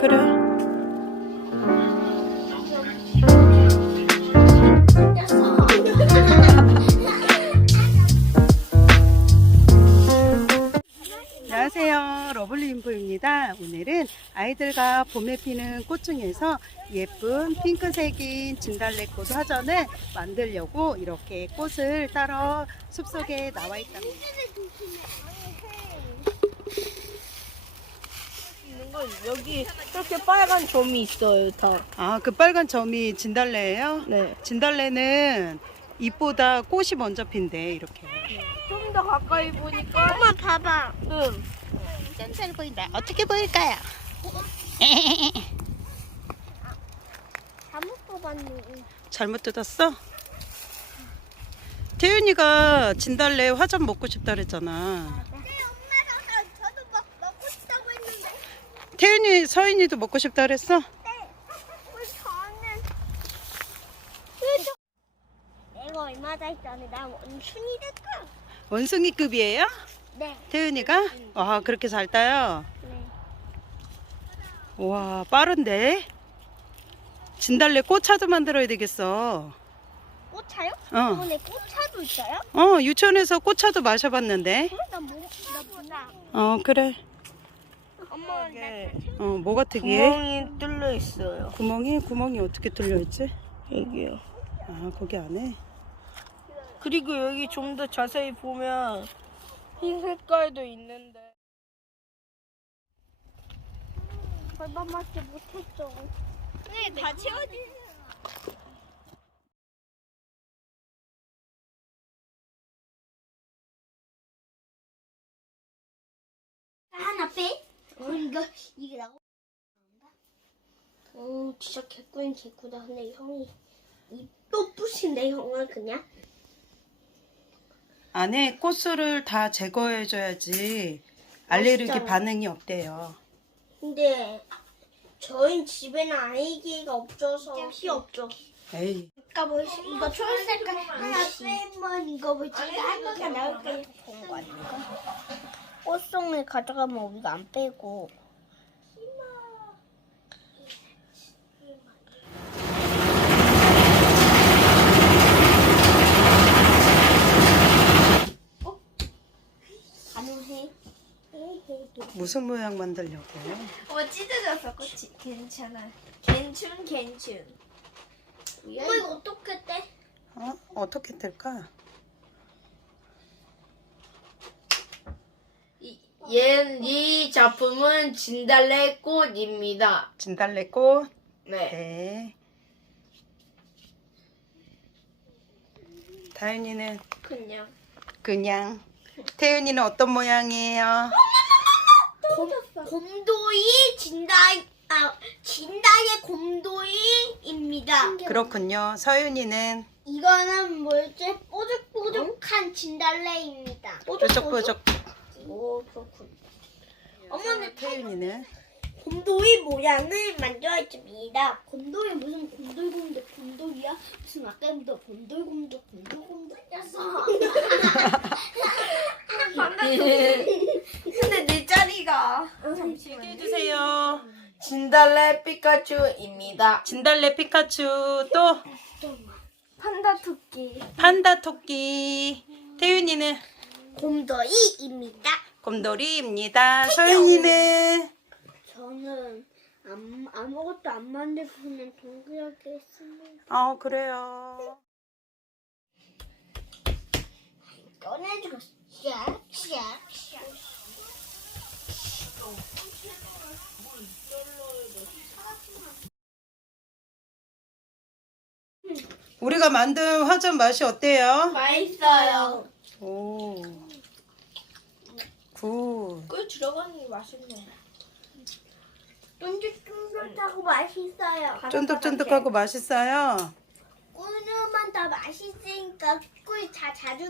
그래. 안녕하세요. 러블리 인포입니다. 오늘은 아이들과 봄에 피는 꽃 중에서 예쁜 핑크색인 진달래꽃 화전을 만들려고 이렇게 꽃을 따러 숲속에 나와 있답니다. 건 여기 이렇게 빨간 점이 있어요 다. 아, 그 빨간 점이 진달래예요? 네. 진달래는 잎보다 꽃이 먼저 핀대, 이렇게. 좀 더 가까이 보니까. 엄마 봐봐. 응. 짠잘 보인다. 어떻게 보일까요? 잘못 뽑았네. 잘못 뜯었어? 태윤이가 진달래 화전 먹고 싶다 그랬잖아. 네 엄마가 저도 막 먹고 싶다고 했는데 서인이도 먹고 싶다 그랬어? 얼마 다. 나. 원숭이급이에요? 네. 태윤이가? 와, 그렇게 잘 따요? 네. 와, 빠른데? 진달래 꽃차도 만들어야 되겠어. 꽃차요? 어. 이번에 꽃차도 있어요? 어, 유치원에서 꽃차도 마셔봤는데. 응? 나 뭐, 나 몰라. 어, 그래. 엄마, 나 어, 뭐가 특이해? 구멍이 뚫려 있어요. 구멍이? 구멍이 어떻게 뚫려 있지? 여기요. 아, 거기 안에? 그리고 여기 좀 더 자세히 보면 흰 색깔도 있는데. 얼마밖에 못했어. 네, 다 채워지. 하나 빼? 어, 이거 이거라고? 어, 진짜 개꿀 개꿀다. 근데 형이 이또 부신데 형은 그냥. 안에 꽃술을 다 제거해줘야지 알레르기 맛있잖아. 반응이 없대요. 근데 저희 집에는 아이기가 없어서 피 없죠. 에이, 아까 뭐 이거 초록색깔 하나 빼면 이거 뭐지? 하나가 나올 거야. 좋은 거 아닌가? 꽃송이 가져가면 우리가 안 빼고. 가능해? 무슨 모양 만들려고요? 어 찢어졌어 꽃이. 괜찮아. 괜춘 괜춘. 엄마 이거 어떻게 떼? 어? 어떻게 뜰까? 예, 이 작품은 진달래 꽃입니다. 진달래꽃? 네. 네. 다윤이는 그냥. 그냥. 태윤이는 어떤 모양이에요? 곰돌이 진달 아 진달의 곰돌이입니다. 그렇군요. 서윤이는 이거는 뭐였지? 뽀득뽀득한 진달래입니다. 뾰족뾰족. 오, 그렇군. 어머니 태윤이는 곰돌이 모양을 만들었습니다. 곰돌이 무슨 곰돌곰돌 곰돌이야? 무슨 아까부터 곰돌곰돌 곰돌곰돌이었어. 근데 내 자리가 해주세요. 진달래 피카츄입니다. 진달래 피카츄 또 판다 토끼. 판다 토끼. 태윤이는 곰돌이입니다. 곰돌이입니다. 서윤이는 저는 안, 아무것도 안 만들고 그냥 동그랗게 했습니다. 어 그래요. 꺼내주고 샥, 샥, 샥. 우리가 만든 화전 맛이 어때요? 맛있어요. 오. 굿. 꿀 들어가는 게 맛있네. 쫀득쫀득하고 맛있어요. 쫀득쫀득하고 맛있어요. 꿀만 더 맛있으니까 꿀 자, 자주